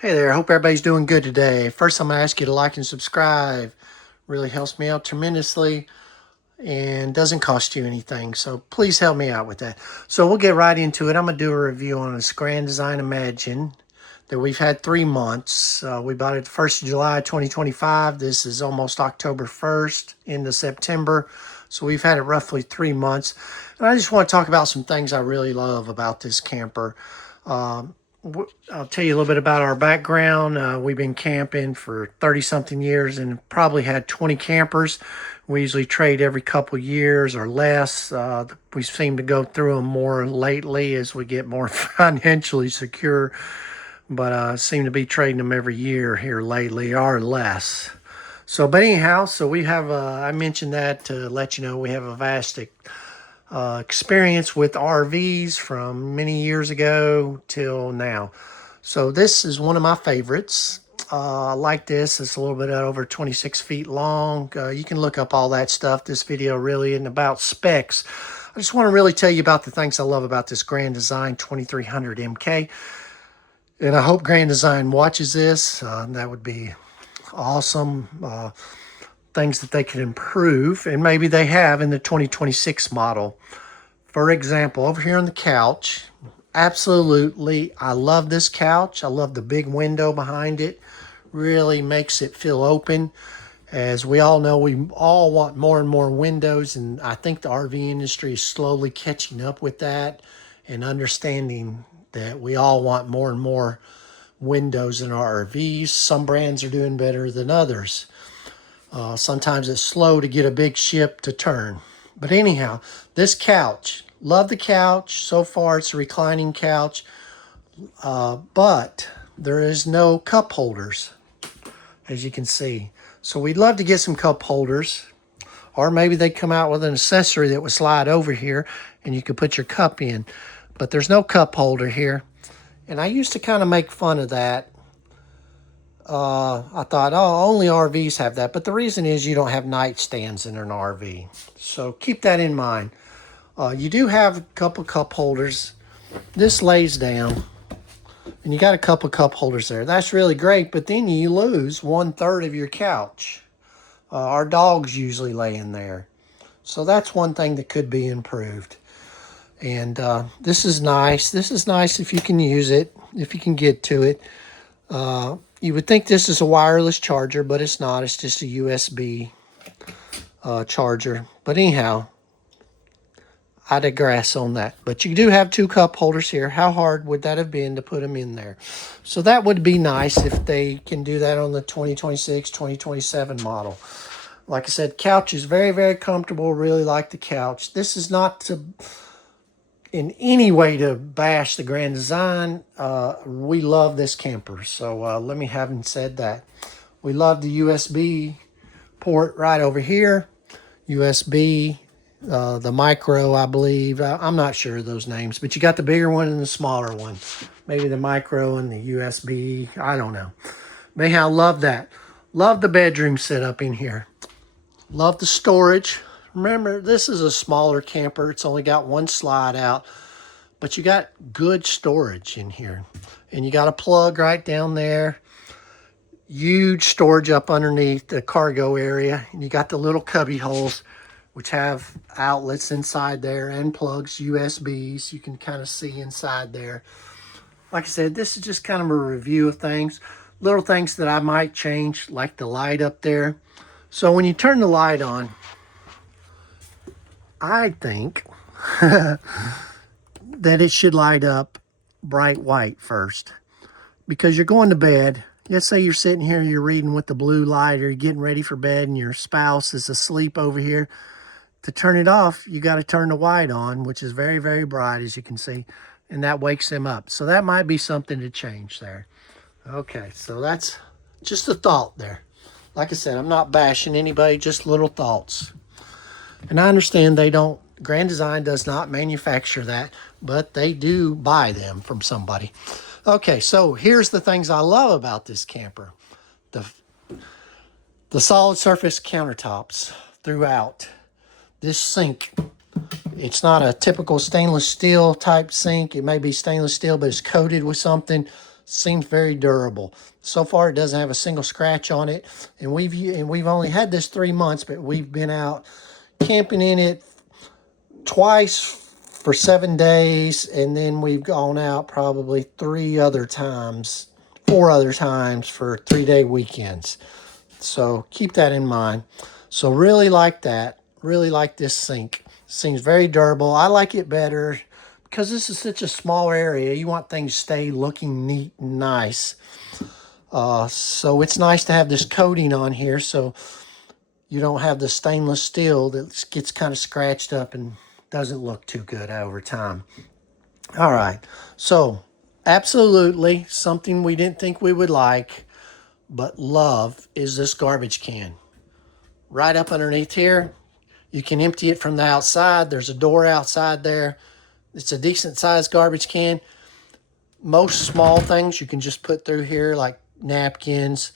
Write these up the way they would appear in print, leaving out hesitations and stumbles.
Hey there, I hope everybody's doing good today. First, I'm going to ask you to like and subscribe. Really helps me out tremendously and doesn't cost you anything. So please help me out with that. So we'll get right into it. I'm going to do a review on this Grand Design Imagine that we've had 3 months. We bought it the 1st of July 2025. This is almost October 1st into September. So we've had it roughly 3 months. And I just want to talk about some things I really love about this camper. I'll tell you a little bit about our background. We've been camping for 30 something years and probably had 20 campers. We usually trade every couple years or less. We seem to go through them more lately as we get more financially secure, but seem to be trading them every year here lately or less. So, but anyhow, so we have, I mentioned that to let you know we have a vast experience with RVs from many years ago till now. So this is one of my favorites. I like this. It's a little bit over 26 feet long. You can look up all that stuff. This video really isn't about specs. I just want to really tell you about the things I love about this Grand Design 2300 MK. And I hope Grand Design watches this. That would be awesome. Things that they could improve, and maybe they have in the 2026 model. For example, over here on the couch, absolutely, I love this couch. I love the big window behind it. Really makes it feel open. As we all know, we all want more and more windows, and I think the RV industry is slowly catching up with that and understanding that we all want more and more windows in our RVs. Some brands are doing better than others. Sometimes it's slow to get a big ship to turn. But anyhow, this couch, love the couch. So far, it's a reclining couch, but there is no cup holders, as you can see. So we'd love to get some cup holders, or maybe they come out with an accessory that would slide over here and you could put your cup in. But there's no cup holder here. And I used to kind of make fun of that. I thought, oh, only RVs have that. But the reason is you don't have nightstands in an RV. So keep that in mind. You do have a couple cup holders. This lays down, and you got a couple cup holders there. That's really great, but then you lose 1/3 of your couch. Our dogs usually lay in there. So that's one thing that could be improved. And this is nice. This is nice if you can use it, if you can get to it. You would think this is a wireless charger, but it's not. It's just a USB charger. But anyhow, I digress on that. But you do have 2 cup holders here. How hard would that have been to put them in there? So that would be nice if they can do that on the 2026, 2027 model. Like I said, couch is very, very comfortable. Really like the couch. This is not to in any way to bash the Grand Design. We love this camper. So let me having said that. We love the USB port right over here. USB, the micro, I believe. I'm not sure of those names, but you got the bigger one and the smaller one. Maybe the micro and the USB. I don't know. Anyhow, love that. Love the bedroom setup in here. Love the storage. Remember, this is a smaller camper. It's only got one slide out, but you got good storage in here. And you got a plug right down there. Huge storage up underneath the cargo area. And you got the little cubby holes, which have outlets inside there and plugs, USBs. You can kind of see inside there. Like I said, this is just kind of a review of things. Little things that I might change, like the light up there. So when you turn the light on, I think that it should light up bright white first, because you're going to bed. Let's say you're sitting here, you're reading with the blue light, or you're getting ready for bed and your spouse is asleep over here. To turn it off, you got to turn the white on, which is very, very bright, as you can see, and that wakes them up. So that might be something to change there. Okay, so that's just a thought there. Like I said, I'm not bashing anybody, just little thoughts. And I understand Grand Design does not manufacture that, but they do buy them from somebody. Okay, so here's the things I love about this camper. The solid surface countertops throughout. This sink, it's not a typical stainless steel type sink. It may be stainless steel, but it's coated with something. Seems very durable. So far, it doesn't have a single scratch on it, and we've only had this 3 months, but we've been out camping in it twice for 7 days, and then we've gone out probably 4 other times for 3-day weekends. So keep that in mind. So really like that. Really like this sink. Seems very durable. I like it better because this is such a small area. You want things to stay looking neat and nice. So it's nice to have this coating on here so you don't have the stainless steel that gets kind of scratched up and doesn't look too good over time. All right. So absolutely something we didn't think we would like, but love is this garbage can. Right up underneath here, you can empty it from the outside. There's a door outside there. It's a decent sized garbage can. Most small things you can just put through here, like napkins,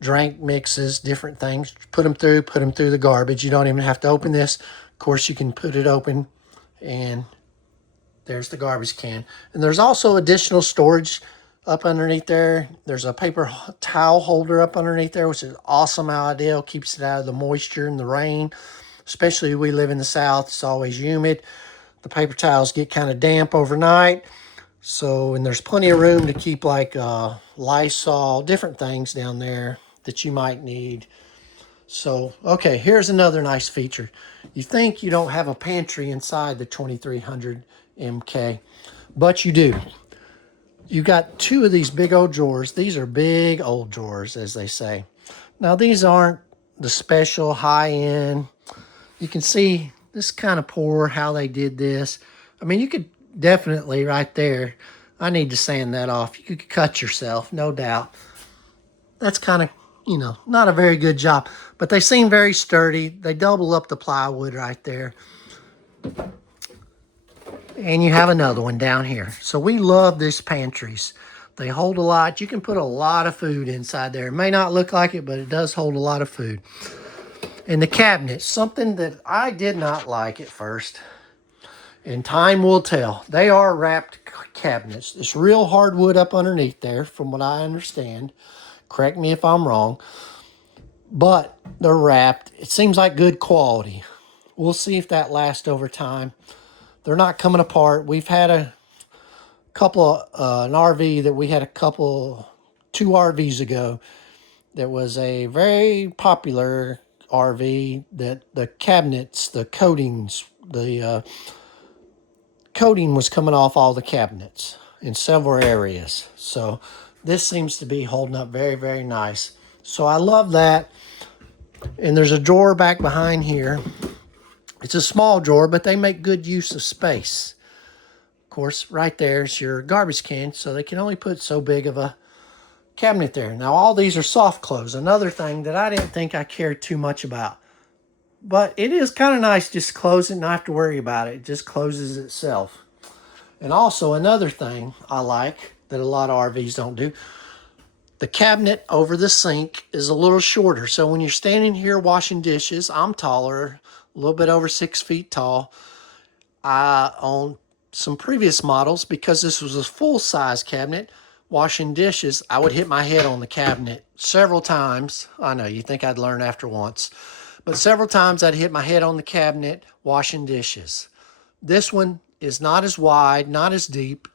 drink mixes, different things. Put them through the garbage. You don't even have to open this. Of course, you can put it open, and there's the garbage can. And there's also additional storage up underneath there. There's a paper towel holder up underneath there, which is an awesome idea. Keeps it out of the moisture and the rain. Especially we live in the South, it's always humid. The paper towels get kind of damp overnight. So, and there's plenty of room to keep like Lysol, different things down there that you might need. So, okay, here's another nice feature. You think you don't have a pantry inside the 2300 MK, but you do. You got 2 of these big old drawers. These are big old drawers, as they say. Now, these aren't the special high-end. You can see this is kind of poor how they did this. I mean, you could definitely right there. I need to sand that off. You could cut yourself, no doubt. That's kind of, not a very good job. But they seem very sturdy. They double up the plywood right there. And you have another one down here. So we love these pantries. They hold a lot. You can put a lot of food inside there. It may not look like it, but it does hold a lot of food. And the cabinets, something that I did not like at first, and time will tell. They are wrapped cabinets. It's real hardwood up underneath there, from what I understand. Correct me if I'm wrong. But they're wrapped. It seems like good quality. We'll see if that lasts over time. They're not coming apart. We've had an RV that we had 2 RVs ago. That was a very popular RV that the cabinets, the coatings, the coating was coming off all the cabinets in several areas. So this seems to be holding up very, very nice. So I love that. And there's a drawer back behind here. It's a small drawer, but they make good use of space. Of course, right there's your garbage can, so they can only put so big of a cabinet there. Now, all these are soft close. Another thing that I didn't think I cared too much about. But it is kind of nice just close it and not have to worry about it. It just closes itself. And also another thing I like that a lot of RVs don't do, the cabinet over the sink is a little shorter. So when you're standing here washing dishes, I'm taller, a little bit over 6 feet tall. On some previous models, because this was a full-size cabinet, washing dishes, I would hit my head on the cabinet several times. I know, you think I'd learn after once. But several times I'd hit my head on the cabinet washing dishes. This one is not as wide, not as deep,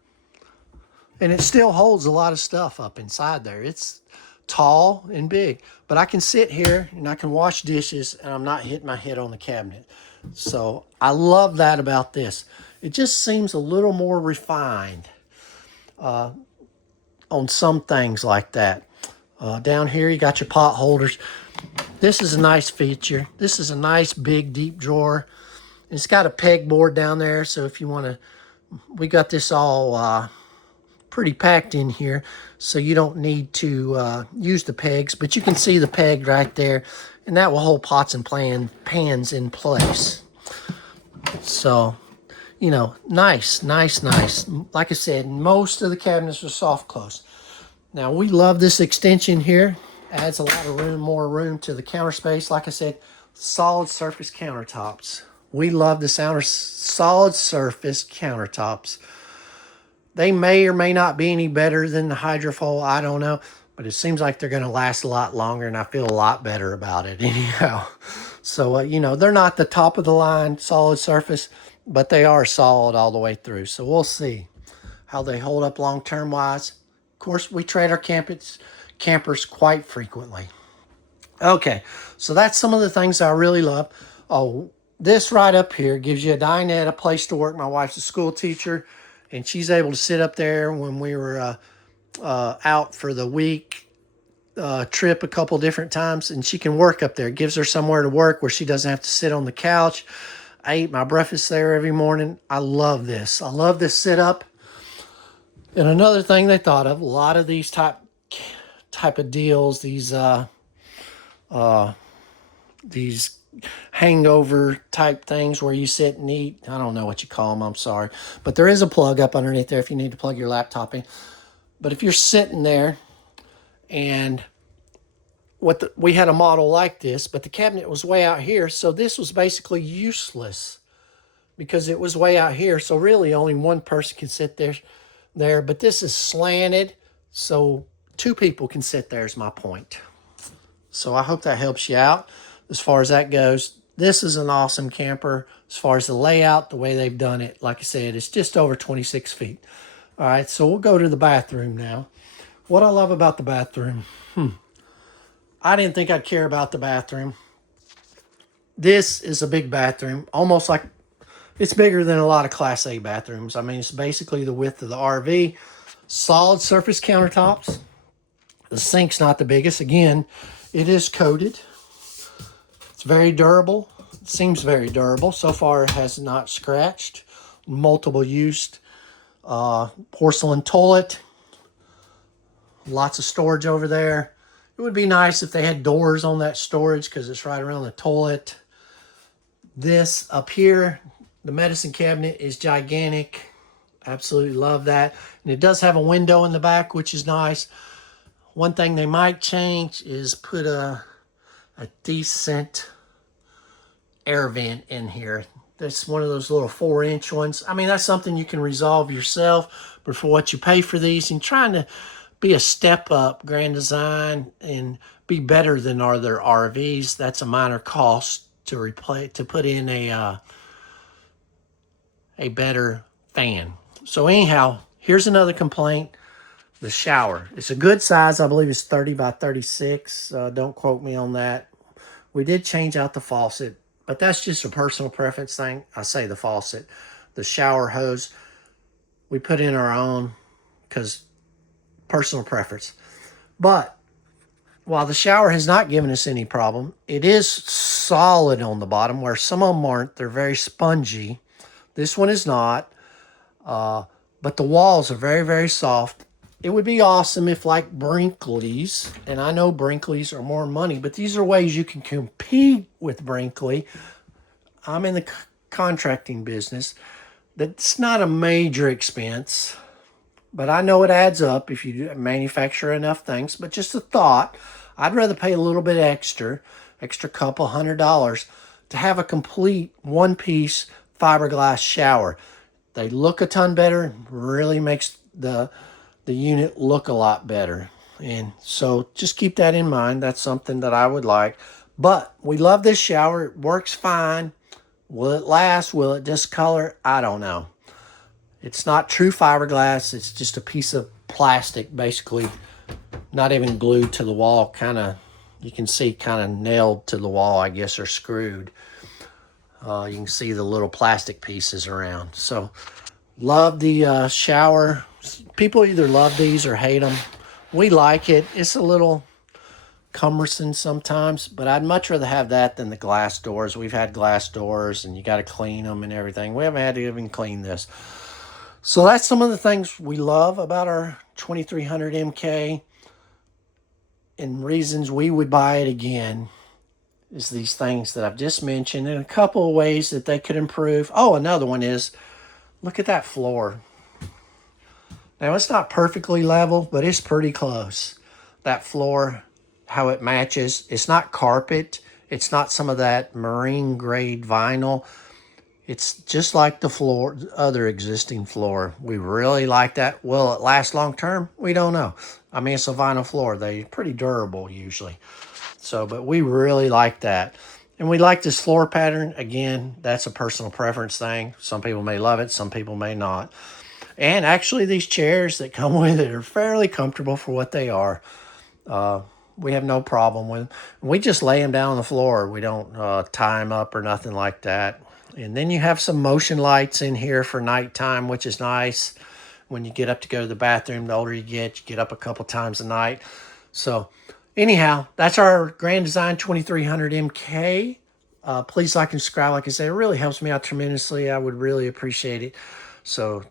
and it still holds a lot of stuff up inside there. It's tall and big, but I can sit here and I can wash dishes and I'm not hitting my head on the cabinet. So I love that about this. It just seems a little more refined on some things like that. Down here, you got your pot holders. This is a nice feature. This is a nice, big, deep drawer. It's got a pegboard down there, so if you want to, we got this all pretty packed in here, so you don't need to use the pegs, but you can see the peg right there, and that will hold pots and pans in place. So, nice. Like I said, most of the cabinets are soft close. Now, we love this extension here. Adds a lot of more room to the counter space. Like I said, solid surface countertops. We love the solid surface countertops. They may or may not be any better than the hydrofoil. I don't know. But it seems like they're going to last a lot longer, and I feel a lot better about it anyhow. So, you know, they're not the top of the line solid surface, but they are solid all the way through. So we'll see how they hold up long-term wise. Of course, we trade our campers quite frequently. Okay, so that's some of the things I really love. Oh, this right up here gives you a dinette, a place to work. My wife's a school teacher, and she's able to sit up there when we were out for the week trip a couple different times, and she can work up there. It gives her somewhere to work where she doesn't have to sit on the couch. I eat my breakfast there every morning. I love this. I love this sit up. And another thing they thought of, a lot of these type of deals, these hangover type things where you sit and eat. I don't know what you call them. I'm sorry. But there is a plug up underneath there if you need to plug your laptop in. But if you're sitting there and we had a model like this, but the cabinet was way out here. So this was basically useless because it was way out here. So really only one person can sit there. But this is slanted. So two people can sit there is my point. So I hope that helps you out as far as that goes. This is an awesome camper as far as the layout, the way they've done it. Like I said, it's just over 26 feet. All right, so we'll go to the bathroom now. What I love about the bathroom, I didn't think I'd care about the bathroom. This is a big bathroom, almost like it's bigger than a lot of Class A bathrooms. I mean, it's basically the width of the RV. Solid surface countertops. The sink's not the biggest. Again, it is coated. It's very durable. It seems very durable. So far, it has not scratched. Multiple used porcelain toilet. Lots of storage over there. It would be nice if they had doors on that storage because it's right around the toilet. This up here, the medicine cabinet is gigantic. Absolutely love that. And it does have a window in the back, which is nice. One thing they might change is put a decent air vent in here. That's one of those little 4-inch ones. I mean, that's something you can resolve yourself, but for what you pay for these and trying to be a step up Grand Design and be better than other RVs, that's a minor cost to put in a better fan. So anyhow, here's another complaint. The shower. It's a good size. I believe it's 30 by 36. Don't quote me on that. We did change out the faucet, but that's just a personal preference thing. I say the faucet. The shower hose, we put in our own because personal preference. But while the shower has not given us any problem, it is solid on the bottom where some of them aren't. They're very spongy. This one is not. But the walls are very, very soft. It would be awesome if like Brinkley's, and I know Brinkley's are more money, but these are ways you can compete with Brinkley. I'm in the contracting business. That's not a major expense, but I know it adds up if you manufacture enough things. But just a thought, I'd rather pay a little bit extra couple $100 to have a complete one-piece fiberglass shower. They look a ton better, really makes the unit look a lot better. And so just keep that in mind. That's something that I would like. But we love this shower. It works fine. Will it last? Will it discolor? I don't know. It's not true fiberglass. It's just a piece of plastic, basically, not even glued to the wall. Kind of, you can see kind of nailed to the wall, I guess, or screwed. You can see the little plastic pieces around. So love the shower. People either love these or hate them. We like it. It's a little cumbersome sometimes, but I'd much rather have that than the glass doors. We've had glass doors and you got to clean them and everything. We haven't had to even clean this. So that's some of the things we love about our 2300 MK and reasons we would buy it again is these things that I've just mentioned and a couple of ways that they could improve. Oh, another one is, look at that floor. Now, it's not perfectly level, but it's pretty close. That floor, how it matches. It's not carpet. It's not some of that marine grade vinyl. It's just like the floor, other existing floor. We really like that. Will it last long term? We don't know. I mean, it's a vinyl floor. They're pretty durable usually. So, but we really like that. And we like this floor pattern. Again, that's a personal preference thing. Some people may love it, some people may not. And actually, these chairs that come with it are fairly comfortable for what they are. We have no problem with them. We just lay them down on the floor. We don't tie them up or nothing like that. And then you have some motion lights in here for nighttime, which is nice. When you get up to go to the bathroom, the older you get up a couple times a night. So anyhow, that's our Grand Design 2300 MK. Please like and subscribe. Like I said, it really helps me out tremendously. I would really appreciate it. So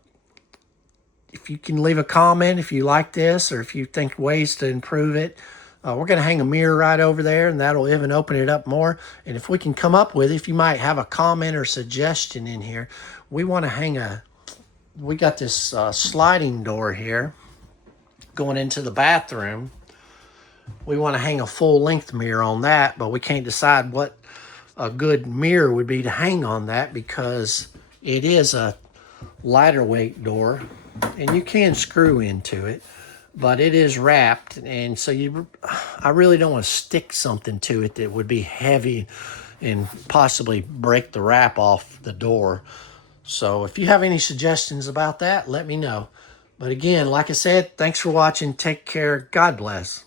if you can leave a comment if you like this or if you think ways to improve it. We're going to hang a mirror right over there, and that'll even open it up more. And if we can come up with, if you might have a comment or suggestion in here, we want to hang we got this sliding door here going into the bathroom. We want to hang a full-length mirror on that, but we can't decide what a good mirror would be to hang on that because it is a lighter weight door, and you can screw into it. But it is wrapped, and so I really don't want to stick something to it that would be heavy and possibly break the wrap off the door. So if you have any suggestions about that, let me know. But again, like I said, thanks for watching. Take care. God bless.